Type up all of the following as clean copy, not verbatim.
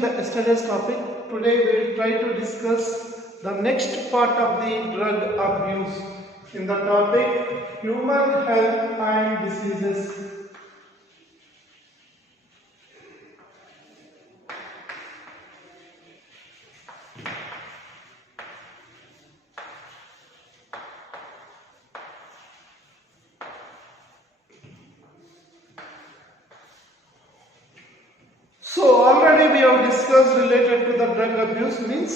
with the yesterday's topic. Today we will try to discuss the next part of the drug abuse in the topic human health and diseases. So already we have discussed related to the drug abuse means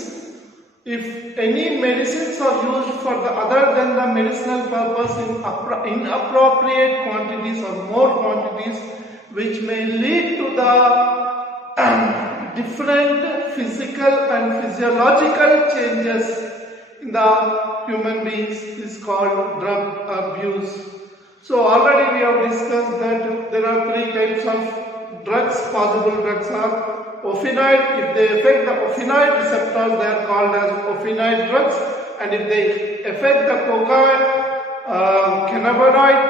if any medicines are used for the other than the medicinal purpose in inappropriate quantities or more quantities, which may lead to the different physical and physiological changes in the human beings is called drug abuse. So already we have discussed that there are three types of drugs. Possible drugs are opioid. If they affect the opioid receptors, they are called as opioid drugs, and if they affect the cannabinoid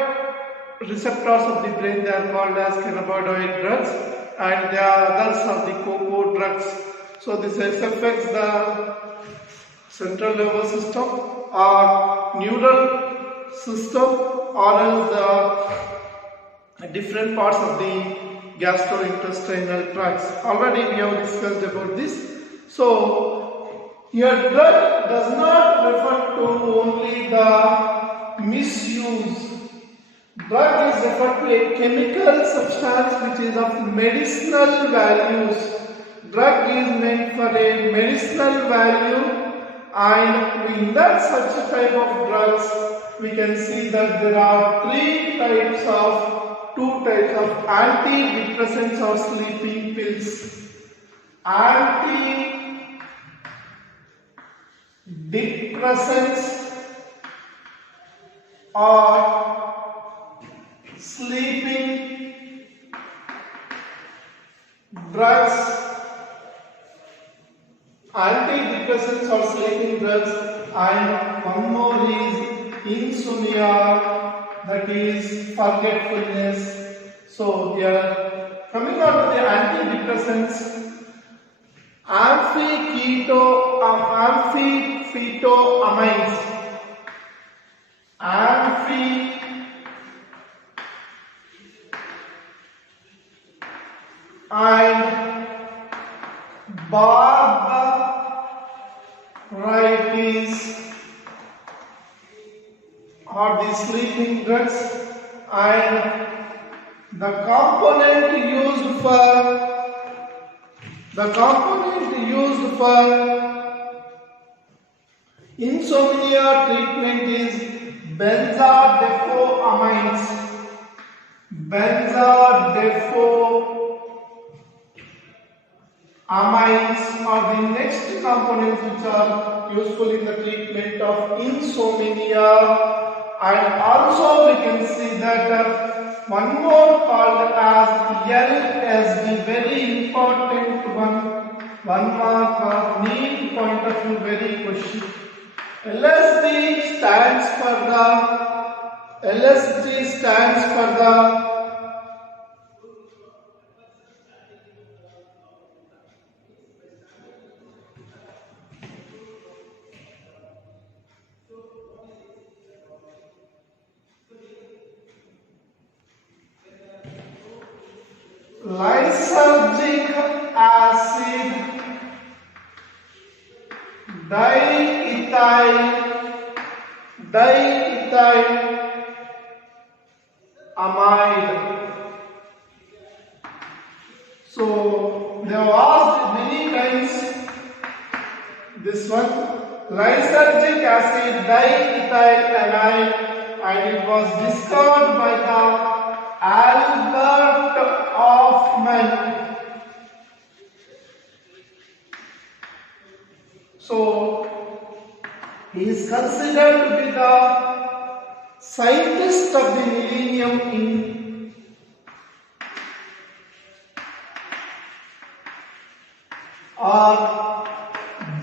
receptors of the brain, they are called as cannabinoid drugs, and the others are the cocoa drugs. So this affects the central nervous system or neural system, or else the different parts of the gastrointestinal tracts. Already we have discussed about this. So here drug does not refer to only the misuse. Drug is referred to a chemical substance which is of medicinal values. Drug is meant for a medicinal value, and in that such type of drugs we can see that there are two types of antidepressants or sleeping pills. Antidepressants or sleeping drugs. Antidepressants or sleeping drugs, and one more is insomnia, that is forgetfulness. So here coming on to the antidepressants, and barbiturates are the sleeping drugs, and the component used for insomnia treatment is benzodiazepines. Benzodiazepines are the next components which are useful in the treatment of insomnia. And also we can see that one more called as LSD, very important one mark of need point of view, very question. LSD stands for the lysergic acid diethylamide. So they have asked many times this one, lysergic acid diethylamide, and it was discovered by the Albert Hofmann. So he is considered to be the scientist of the millennium or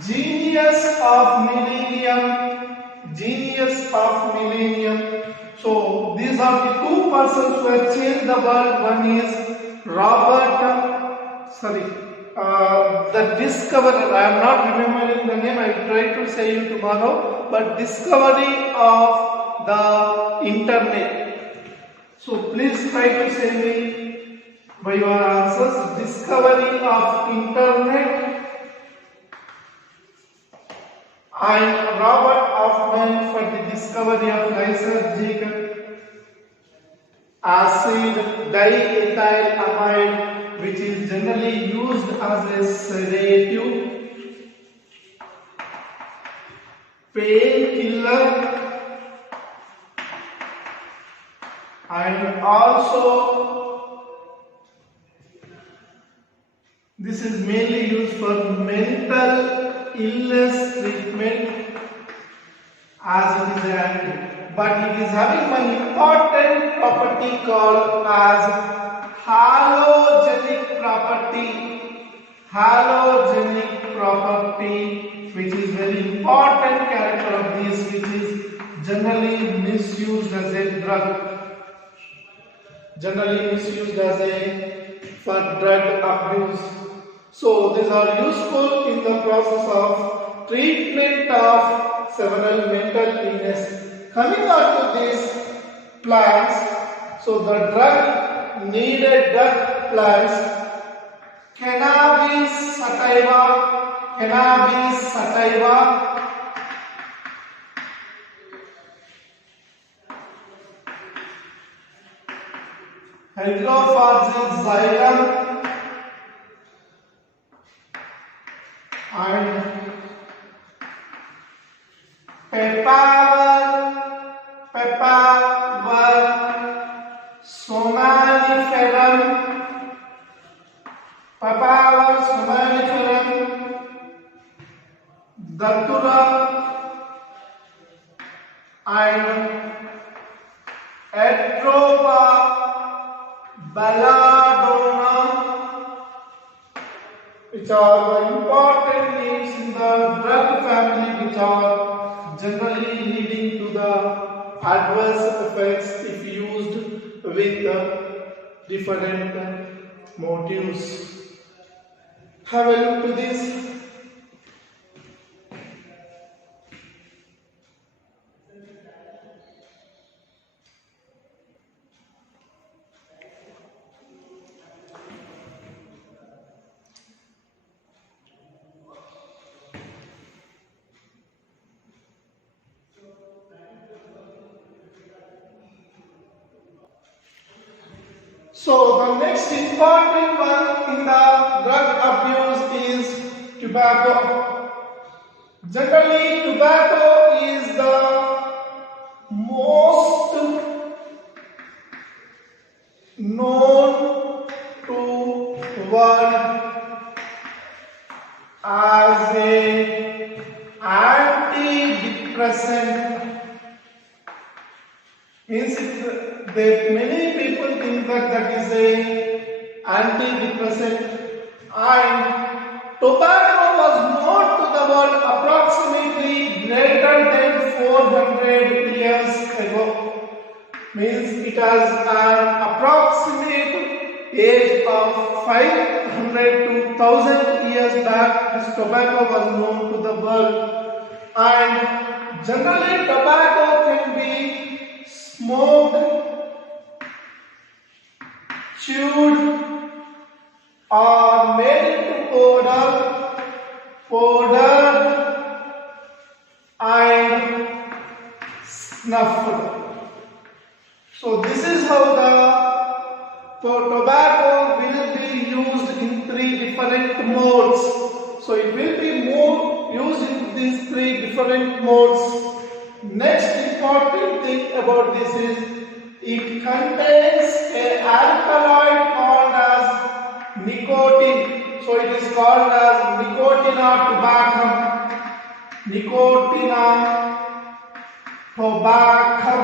genius of millennium. So these are the two persons who have changed the world. One is the discoverer, I am not remembering the name, I will try to say you tomorrow, but discovery of the internet. So please try to say me by your answers. Discovery of internet. And Robert Hoffman for the discovery of lysergic acid diethylamide, which is generally used as a sedative, painkiller, and also this is mainly used for mental illness treatment as it is an, but it is having one important property called as halogenic property. Halogenic property, which is very important character of this, which is generally misused as a drug. Generally misused as a for drug abuse. So these are useful in the process of treatment of several mental illness. Coming on to these plants, so the drug needed drug plants, cannabis sativa, Hydrophorus xylem, and Papaver somniferum, Datura, and Atropa belladonna, which are the important names in the drug family, which are generally leading to the adverse effects if used with different motives. Have a look to this. So the next important one in the drug abuse is tobacco. Generally, tobacco is the most known to one as a antidepressant. Means that many people think that is a antidepressant, and tobacco was known to the world approximately greater than 400 years ago. Means it has an approximate age of 500 to 1000 years back. This tobacco was known to the world, and generally tobacco can be smoked, chewed, or made into powdered, and snuffed. So this is how the tobacco will be used in 3 different modes. So it will be used in these 3 different modes. Next important thing about this is it contains an alkaloid called as nicotine. So it is called as Nicotina tobacum. Nicotina tobacum,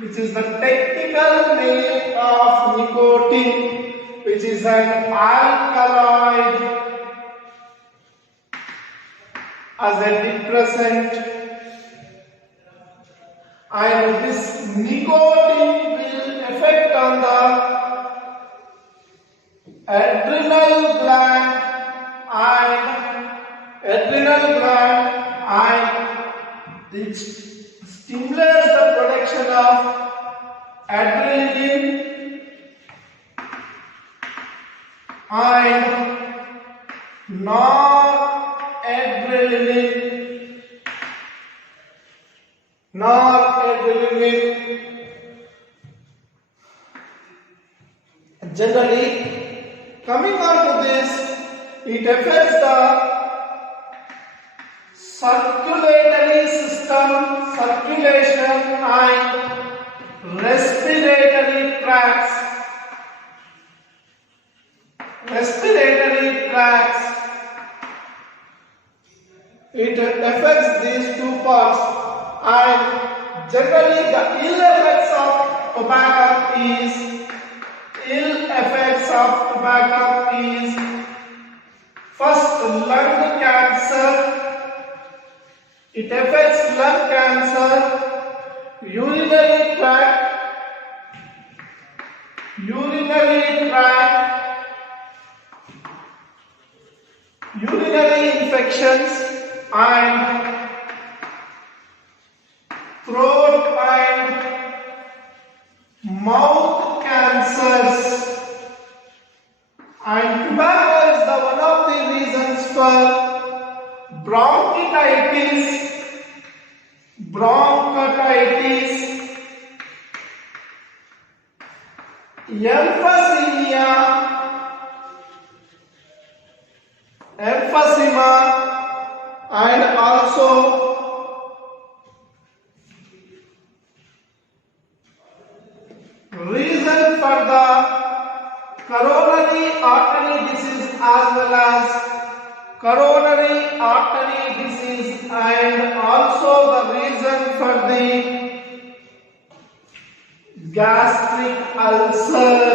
which is the technical name of nicotine, which is an alkaloid as a depressant. And this nicotine will affect on the adrenal gland and it stimulates the production of adrenaline and noradrenaline. Generally, coming on to this, it affects the circulatory system, circulation and respiratory tracts. It affects these two parts, and generally the ill effects of tobacco is first lung cancer. It affects lung cancer, urinary tract, urinary infections and throat and mouth cancers. And tobacco is one of the reasons for bronchitis, emphysema, and also reason for the coronary artery disease as well as coronary artery disease, and also the reason for the gastric ulcer.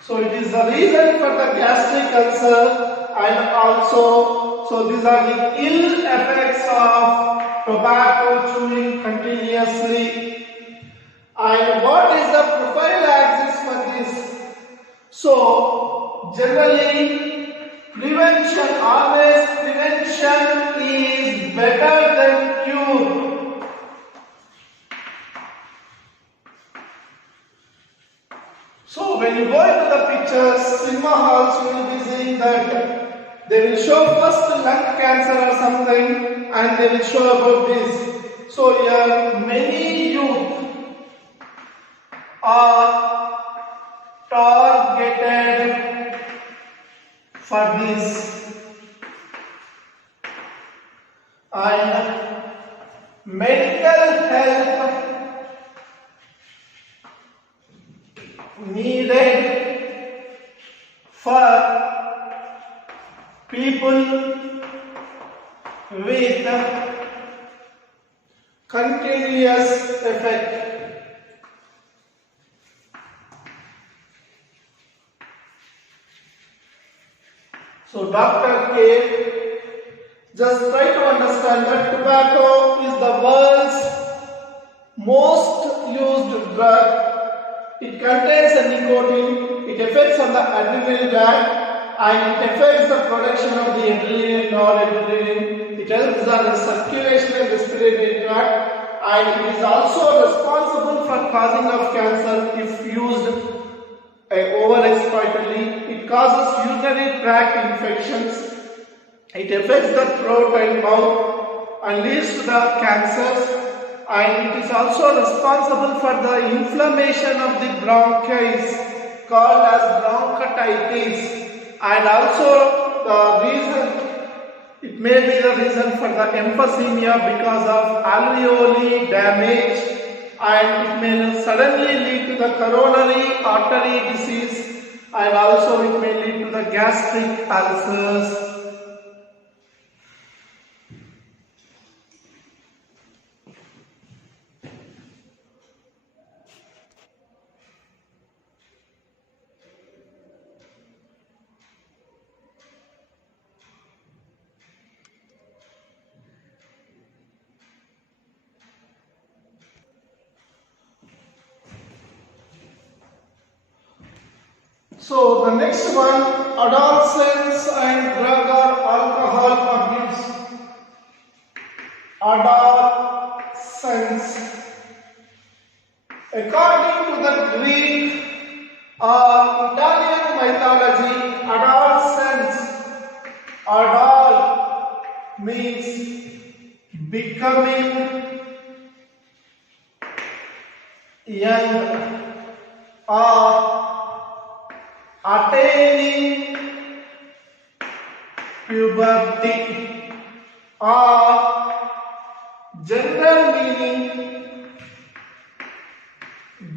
So it is the reason for the gastric ulcer, and also so these are the ill effects of tobacco chewing continuously. And what is the prophylaxis for this? So generally prevention is better than cure. So when you go into the pictures, cinema halls, you will be seeing that they will show first lung cancer or something, and they will show about this. So here many youth are targeted for this, and medical help needed for people with continuous effect. So Dr. K just try to understand that tobacco is the world's most used drug. It contains a nicotine, it affects on the adrenal gland, and it affects the production of the adrenaline, noradrenaline. It helps on the circulation and respiratory tract, and it is also responsible for causing of cancer if used overexploitedly. It causes urinary tract infections. It affects the throat and mouth and leads to the cancers. And it is also responsible for the inflammation of the bronchs called as bronchitis, and also the reason it may be the reason for the emphysema because of alveoli damage, and it may suddenly lead to the coronary artery disease, and also it may lead to the gastric ulcers. So the next one, adolescence and drug or alcohol abuse. Adolescence. According to the Greek or Italian mythology, adolescence, adol means becoming young or attaining puberty, or general meaning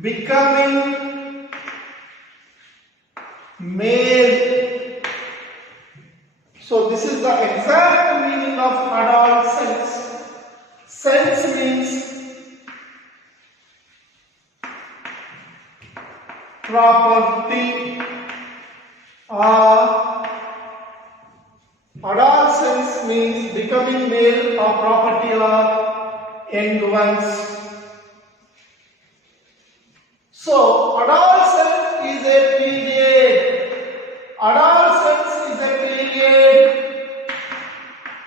becoming male. So this is the exact meaning of adolescence. Sense means property, or adolescence means becoming male or property or young ones. So adolescence is a period. Adolescence is a period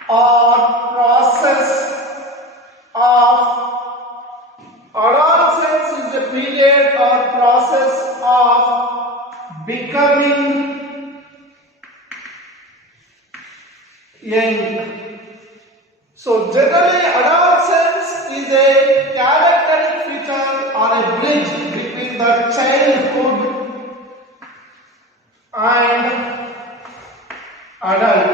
or process of adolescence is a period or process of becoming young. So generally adolescence is a characteristic feature or a bridge between the childhood and adult.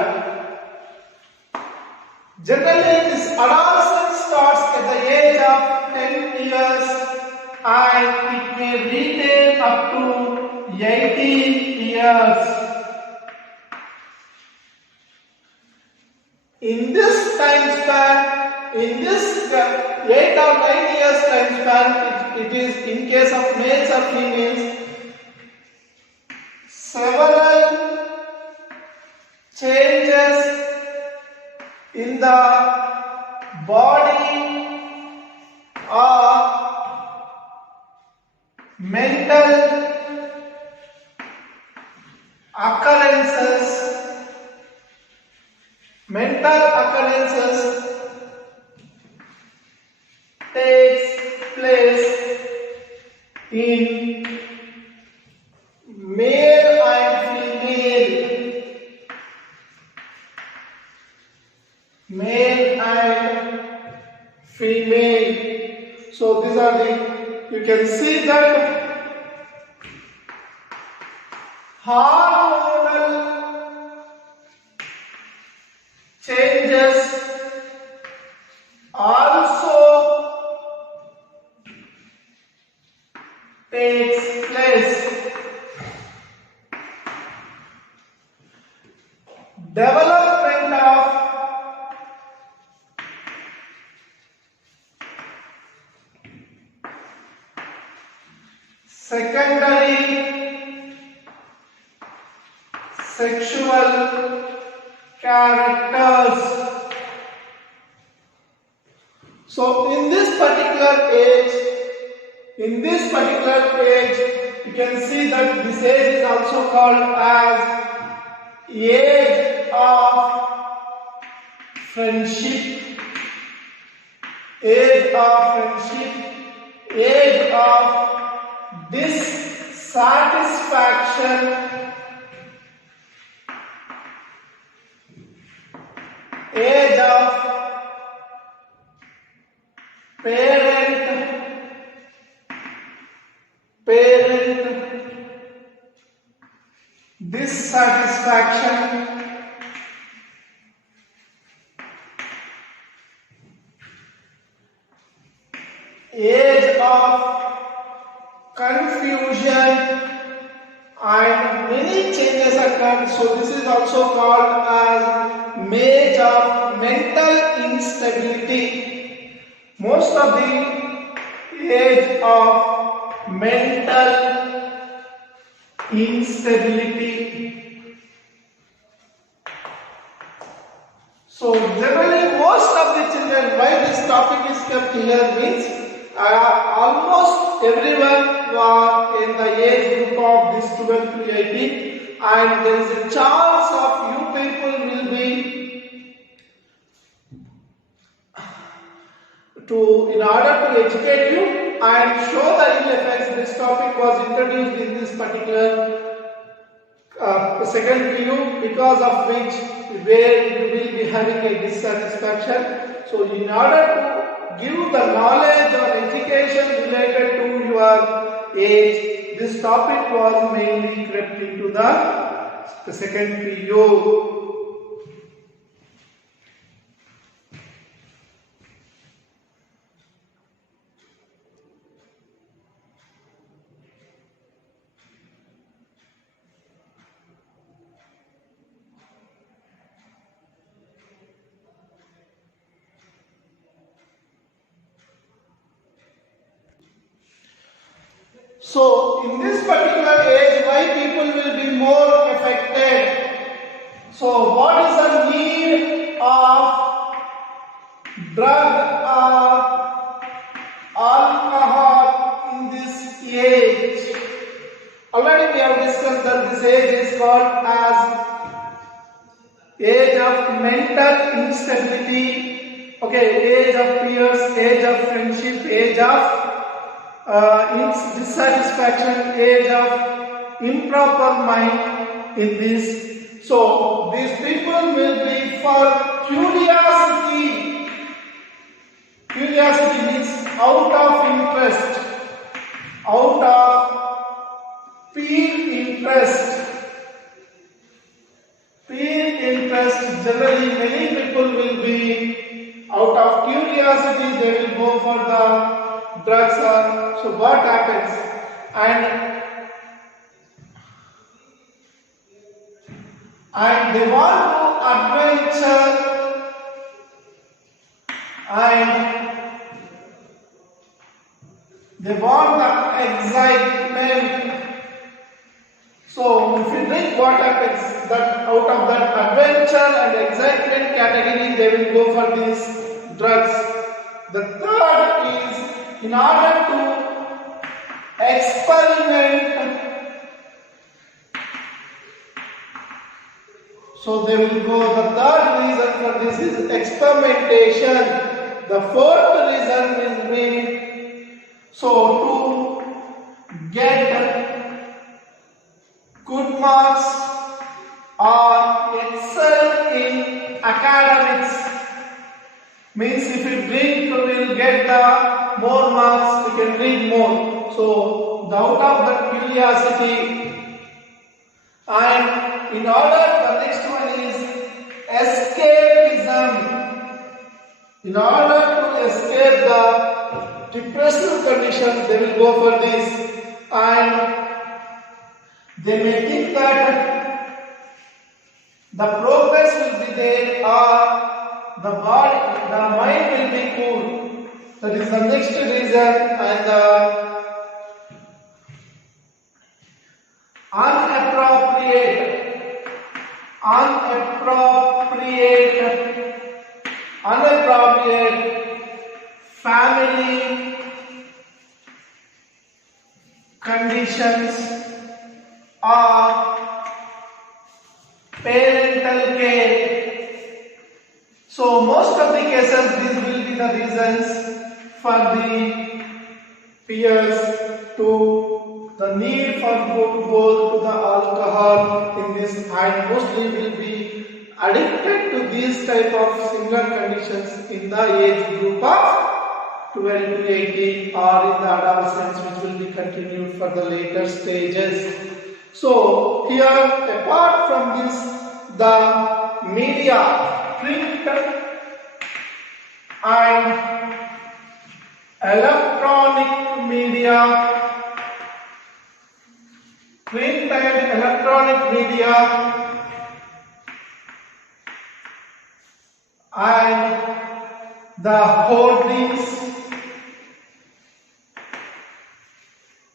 Generally this adolescence starts at the age of 10 years and it may retain up to 18 years. In this time span, in this 8 or 9 years time span, it is in case of males or females, several changes in the body or mental occurrences takes place in male and female. Male and female. So these are the, you can see that hormonal changes also takes place. Development of secondary sexual characters. So in this particular age, you can see that this age is also called as age of friendship, age of dissatisfaction, age of parent dissatisfaction, age of confusion, and many changes occur. So this is also called as age of mental instability. Most of the age of mental instability. So generally most of the children, why this topic is kept here means almost everyone who you are in the age group of this 12 to 18, and there is a chance of you people will be in order to educate you and show the ill effects. This topic was introduced in this particular second PU, because of which where you will be having a dissatisfaction. So in order to give the knowledge or education related to your age, this topic was mainly crept into the second PU. So, in this particular age, why people will be more affected? So, what is the need of drug or alcohol in this age? Already we have discussed that this age is called as age of mental instability, okay, age of peers, age of friendship, age of dissatisfaction, age of improper mind in this. So these people will be for curiosity. Curiosity means out of interest, out of peer interest. Peer interest, generally many people will be out of curiosity, they will go for the drugs. So what happens? And they want to adventure, and they want the excitement. So if you drink, what happens? That out of that adventure and excitement category, they will go for these drugs. The third is, in order to experiment, so they will go. The third reason for this is experimentation. The fourth reason will be so to get good marks or excel in academics. Means if you drink, you will get the more marks, you can read more. So out of the curiosity, and in order, the next one is escapism. In order to escape the depressive condition, they will go for this, and they may think that the progress will be there, or the mind will be cool. That is the next reason. And the unappropriate family conditions or parental care. So most of the cases, these will be the reasons for the peers to the need for go to the alcohol in this, and mostly will be addicted to these type of similar conditions in the age group of 12 to 18 or in the adolescence, which will be continued for the later stages. So here, apart from this, the media, print and electronic media, print and electronic media, and the hoardings,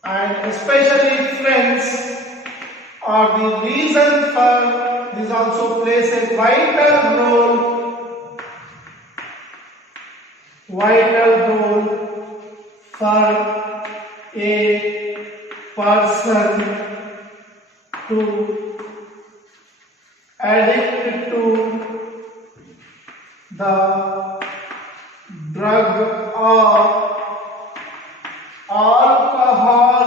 and especially friends are the reason for this. Also plays a vital role for a person to addict to the drug or alcohol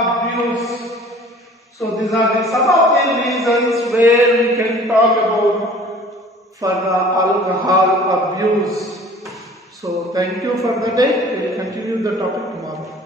abuse. So these are some of the reasons where we can talk about for the alcohol abuse. So thank you for the day. We will continue the topic tomorrow.